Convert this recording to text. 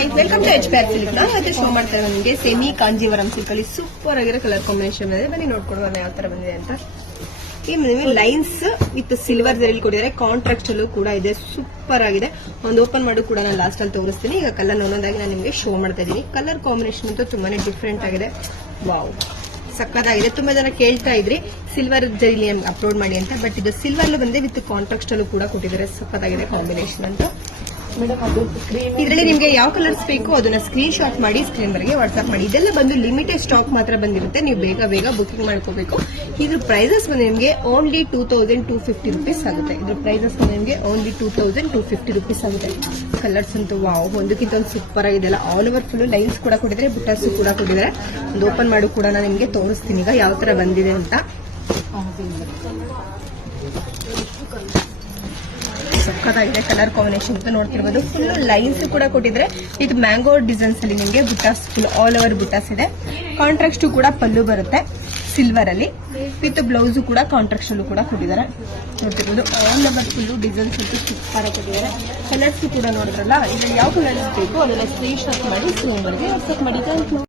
Hi, welcome to HPR silk. ನಾನು ಇವತ್ತು show ಮಾಡ್ತಾ ಇರೋದು ನಿಮಗೆ ಸೆಮಿ ಕಾಂಜೀವರಂ ಸಿಲ್ಕ್ ಅಲ್ಲಿ ಸೂಪರ್ ಆಗಿರೋ ಕಲರ್ ಕಾಂಬಿನೇಷನ್ ಇದೆ. ಬನ್ನಿ ನೋಡ್ಕೊಂಡು ಯಾವ ತರ ಬಂದಿದೆ ಅಂತ. ಈ ನಿಮಗೆ ಲೈನ್ಸ್ ವಿತ್ ಸಿಲ್ವರ್ ಜರಿ ಕೊಟ್ಟಿದ್ದಾರೆ. ಕಾಂಟ್ರಾಕ್ಟ್ ಅಲ್ಲೂ ಕೂಡ ಇದೆ, ಸೂಪರ್ ಆಗಿದೆ. ಒಂದು ಓಪನ್ ಮಾಡು ಕೂಡ ನಾನು ಲಾಸ್ಟ್ ಅಲ್ಲಿ ತೋರಿಸ್ತೀನಿ. ಈಗ ಕಲರ್ ಒಂದೊಂದಾಗಿ ನಾನು ನಿಮಗೆ ಶೋ ಮಾಡ್ತಾ ಇದ್ದೀನಿ. ಕಲರ್ ಕಾಂಬಿನೇಷನ್ ಅಂತೂ ತುಂಬಾನೇ ಡಿಫ್ರೆಂಟ್ ಆಗಿದೆ. ವಾವ್, ಸಕ್ಕತ್ತಾಗಿದೆ. ತುಂಬಾ ಜನ ಕೇಳ್ತಾ ಇದ್ರಿ ಸಿಲ್ವರ್ ಜರಿ ಅಪ್ಲೋಡ್ ಮಾಡಿ ಅಂತ, ಬಟ್ ಇದು ಸಿಲ್ವರ್ ಬಂದೆ ವಿತ್ ಕಾಂಟ್ರಾಕ್ಟ್ ಅಲ್ಲೂ ಕೂಡ ಕೊಟ್ಟಿದ್ದಾರೆ. ಸಕ್ಕತ್ತಾಗಿದೆ ಕಾಂಬಿನೇಷನ್ ಅಂತ. ಇದರಲ್ಲಿ ನಿಮಗೆ ಯಾವ ಕಲರ್ಸ್ ಬೇಕು ಅದನ್ನ ಸ್ಕ್ರೀನ್ ಶಾಟ್ ಮಾಡಿ ಸ್ಕ್ರೀನ್ ವರೆಗೆ ವಾಟ್ಸ್ಆಪ್ ಮಾಡಿ. ಇದೆಲ್ಲ ಬಂದು ಲಿಮಿಟೆಡ್ ಸ್ಟಾಕ್ ಮಾತ್ರ ಬಂದಿರುತ್ತೆ, ನೀವು ಬೇಗ ಬೇಗ ಬುಕಿಂಗ್ ಮಾಡ್ಕೋಬೇಕು. ಇದ್ರ ಪ್ರೈಸಸ್ ಬಂದು ನಿಮಗೆ ಓನ್ಲಿ 2250 rupees ಆಗುತ್ತೆ. ಇದ್ರ ಪ್ರೈಸಸ್ ಬಂದು ನಿಮಗೆ ಓನ್ಲಿ 2250 rupees ಆಗುತ್ತೆ. ಕಲರ್ಸ್ ಅಂತೂ ವಾವ್, ಒಂದಕ್ಕಿಂತ ಒಂದು ಸೂಪರ್ ಆಗಿದೆ. ಆಲ್ ಓವರ್ ಫುಲ್ ಲೈನ್ಸ್ ಕೂಡ ಕೊಟ್ಟಿದ್ದಾರೆ, ಬುಟಾಸ್ ಕೂಡ ಕೊಟ್ಟಿದ್ದಾರೆ. ಒಂದು ಓಪನ್ ಮಾಡಿ ಕೂಡ ನಾನು ನಿಮಗೆ ತೋರಿಸ್ತೀನಿ ಈಗ ಯಾವ ತರ ಬಂದಿದೆ ಅಂತ. ಸಕ್ಕತ್ತಾಗಿದೆ ಕಲರ್ ಕಾಂಬಿನೇಷನ್ ಅಂತ ನೋಡ್ತಿರ್ಬೋದು. ಫುಲ್ ಲೈನ್ಸ್ ಕೂಡ ಕೊಟ್ಟಿದ್ರೆ ಇದು ಮ್ಯಾಂಗೋ ಡಿಸೈನ್ಸ್ ಅಲ್ಲಿ ನಿಮಗೆ butas full all over butas ಇದೆ. ಕಾಂಟ್ರಾಕ್ಟ್ ಕೂಡ ಪಲ್ಲು ಬರುತ್ತೆ ಸಿಲ್ವರ್ ಅಲ್ಲಿ, ವಿತ್ ಬ್ಲೌಸ್ ಕೂಡ ಕಾಂಟ್ರಾಕ್ಟ್ ಅಲ್ಲೂ ಕೂಡ ಕೊಟ್ಟಿದ್ದಾರೆ. ನೋಡ್ತಿರ್ಬೋದು ಆಲ್ ಓವರ್ ಫುಲ್ ಡಿಸೈನ್ಸ್ ಅಂತೂ ಸೂಪರ್ ಆಗಿ ಕೊಟ್ಟಿದ್ದಾರೆ. ಕಲರ್ಸ್ ಕೂಡ ನೋಡಿದ್ರಲ್ಲ, ಇದ್ರಲ್ಲಿ ಯಾವ ಕಲರ್ಸ್ ಬೇಕು ಅದನ್ನ ಸ್ಕ್ರೀನ್ ಶಾಟ್ ಮಾಡಿ ಸ್ಕ್ರೀನ್ ವರೆಗೆ ವಾಟ್ಸ್ಆಪ್ ಮಾಡಿ.